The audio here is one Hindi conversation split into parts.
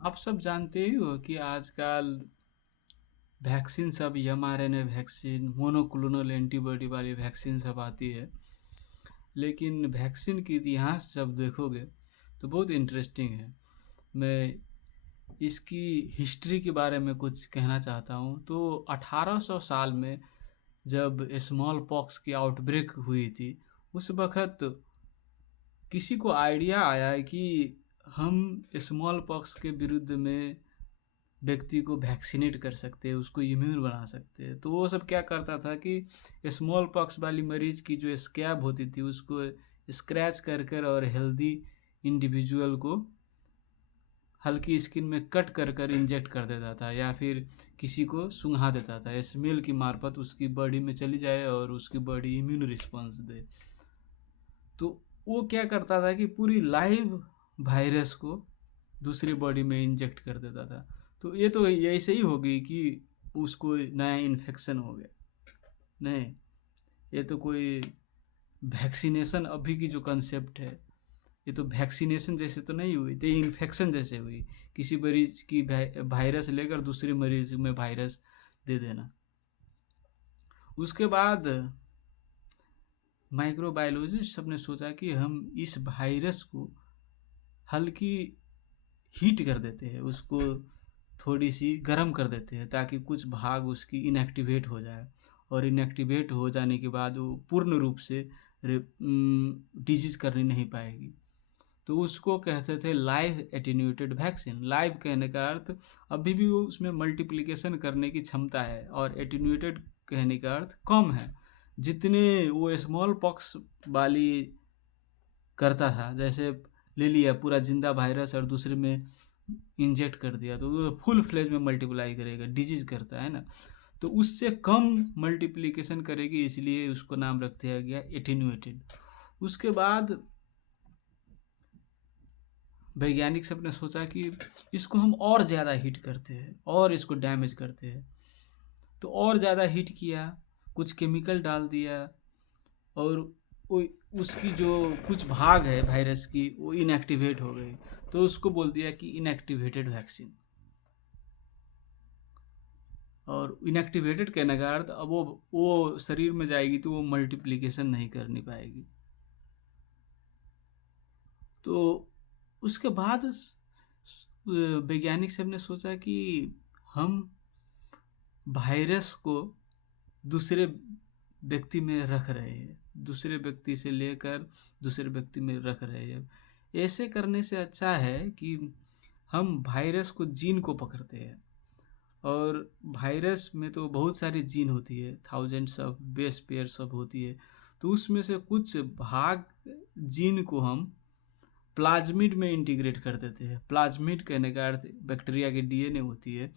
आप सब जानते ही हो कि आजकल वैक्सीन सब mRNA वैक्सीन, मोनोक्लोनल एंटीबॉडी वाली वैक्सीन सब आती है। लेकिन वैक्सीन की इतिहास जब देखोगे तो बहुत इंटरेस्टिंग है। मैं इसकी हिस्ट्री के बारे में कुछ कहना चाहता हूँ। तो 1800 साल में जब स्मॉल पॉक्स की आउटब्रेक हुई थी, उस वक़्त किसी को आइडिया आया है कि हम स्मॉल पॉक्स के विरुद्ध में व्यक्ति को वैक्सीनेट कर सकते हैं, उसको इम्यून बना सकते हैं। तो वो सब क्या करता था कि स्मॉल पॉक्स वाली मरीज की जो स्कैब होती थी उसको स्क्रैच कर कर और हेल्दी इंडिविजुअल को हल्की स्किन में कट कर कर इंजेक्ट कर देता था, या फिर किसी को सूंघा देता था, स्मेल की मार्फत उसकी बॉडी में चली जाए और उसकी बॉडी इम्यून रिस्पॉन्स दे। तो वो क्या करता था कि पूरी लाइव वायरस को दूसरी बॉडी में इंजेक्ट कर देता था। तो ये तो ऐसे ही होगी कि उसको नया इन्फेक्शन हो गया। नहीं, ये तो कोई वैक्सीनेशन अभी की जो कंसेप्ट है, ये तो वैक्सीनेशन जैसे तो नहीं हुई, तो ये इन्फेक्शन जैसे हुई। किसी मरीज की वायरस लेकर दूसरे मरीज में वायरस दे देना। उसके बाद माइक्रोबायोलॉजिस्ट सब ने सोचा कि हम इस वायरस को हल्की हीट कर देते हैं, उसको थोड़ी सी गर्म कर देते हैं ताकि कुछ भाग उसकी इनएक्टिवेट हो जाए, और इनएक्टिवेट हो जाने के बाद वो पूर्ण रूप से डिजीज करने नहीं पाएगी। तो उसको कहते थे लाइव एटेन्यूएटेड वैक्सीन। लाइव कहने का अर्थ अभी भी वो उसमें मल्टीप्लिकेशन करने की क्षमता है, और एटेन्यूएटेड कहने का अर्थ कम है। जितने वो स्मॉल पॉक्स वाली करता था, जैसे ले लिया पूरा जिंदा वायरस और दूसरे में इंजेक्ट कर दिया तो वो फुल फ्लेज में मल्टीप्लाई करेगा, डिजीज करता है ना, तो उससे कम मल्टीप्लिकेशन करेगी, इसलिए उसको नाम रख दिया गया एटेन्यूएटेड। उसके बाद वैज्ञानिक सब ने सोचा कि इसको हम और ज़्यादा हीट करते हैं और इसको डैमेज करते हैं। तो और ज़्यादा हीट किया, कुछ केमिकल डाल दिया, और वो उसकी जो कुछ भाग है वायरस की वो इनएक्टिवेट हो गई, तो उसको बोल दिया कि इनएक्टिवेटेड वैक्सीन। और इनएक्टिवेटेड कहने का अर्थ अब वो शरीर में जाएगी तो वो मल्टीप्लिकेशन नहीं करनी पाएगी। तो उसके बाद वैज्ञानिक सब ने सोचा कि हम वायरस को दूसरे व्यक्ति में रख रहे हैं, दूसरे व्यक्ति से लेकर दूसरे व्यक्ति में रख रहे हैं। ऐसे करने से अच्छा है कि हम वायरस को जीन को पकड़ते हैं, और वायरस में तो बहुत सारी जीन होती है, thousands of base pairs of होती है। तो उसमें से कुछ भाग जीन को हम प्लाज्मिड में इंटीग्रेट कर देते हैं। प्लाज्मिड कहने का अर्थ बैक्टीरिया की डीएनए होती है,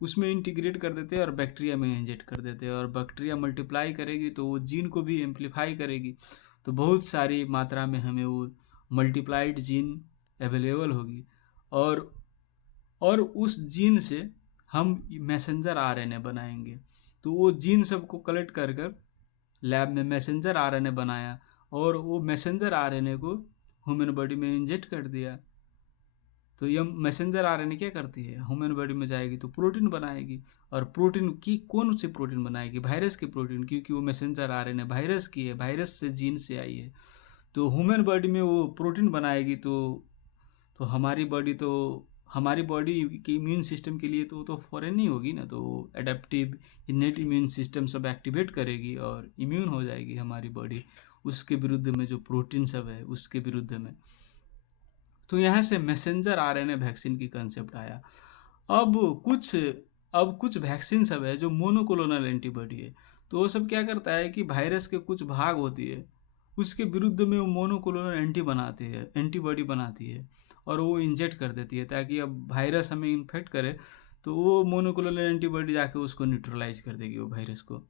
उसमें इंटीग्रेट कर देते हैं और बैक्टीरिया में इंजेक्ट कर देते हैं, और बैक्टीरिया मल्टीप्लाई करेगी तो वो जीन को भी एम्पलीफाई करेगी, तो बहुत सारी मात्रा में हमें वो मल्टीप्लाइड जीन अवेलेबल होगी। और उस जीन से हम मैसेंजर आरएनए बनाएंगे। तो वो जीन सबको कलेक्ट कर कर लैब में मैसेंजर आरएनए बनाया, और वो मैसेंजर आरएनए को ह्यूमन बॉडी में इंजेक्ट कर दिया। तो ये मैसेंजर आरएनए क्या करती है, ह्यूमन बॉडी में जाएगी तो प्रोटीन बनाएगी। और प्रोटीन की कौन सी प्रोटीन बनाएगी, वायरस की प्रोटीन, क्योंकि वो मैसेंजर आरएनए वायरस की है, वायरस से जीन से आई है। तो ह्यूमन बॉडी में वो प्रोटीन बनाएगी, तो हमारी बॉडी के इम्यून सिस्टम के लिए तो फॉरेन ही होगी ना, तो एडेप्टिव इनेट इम्यून सिस्टम सब एक्टिवेट करेगी और इम्यून हो जाएगी हमारी बॉडी उसके विरुद्ध में, जो प्रोटीन सब है उसके विरुद्ध में। तो यहाँ से मैसेंजर आरएनए वैक्सीन की कंसेप्ट आया। अब कुछ अब कुछ वैक्सीन सब है जो मोनोक्लोनल एंटीबॉडी है। तो वो सब क्या करता है कि वायरस के कुछ भाग होती है उसके विरुद्ध में वो मोनोक्लोनल एंटीबॉडी बनाती है, और वो इंजेक्ट कर देती है ताकि अब वायरस हमें इन्फेक्ट करे तो वो मोनोक्लोनल एंटीबॉडी जाके उसको न्यूट्रलाइज कर देगी वो वायरस को।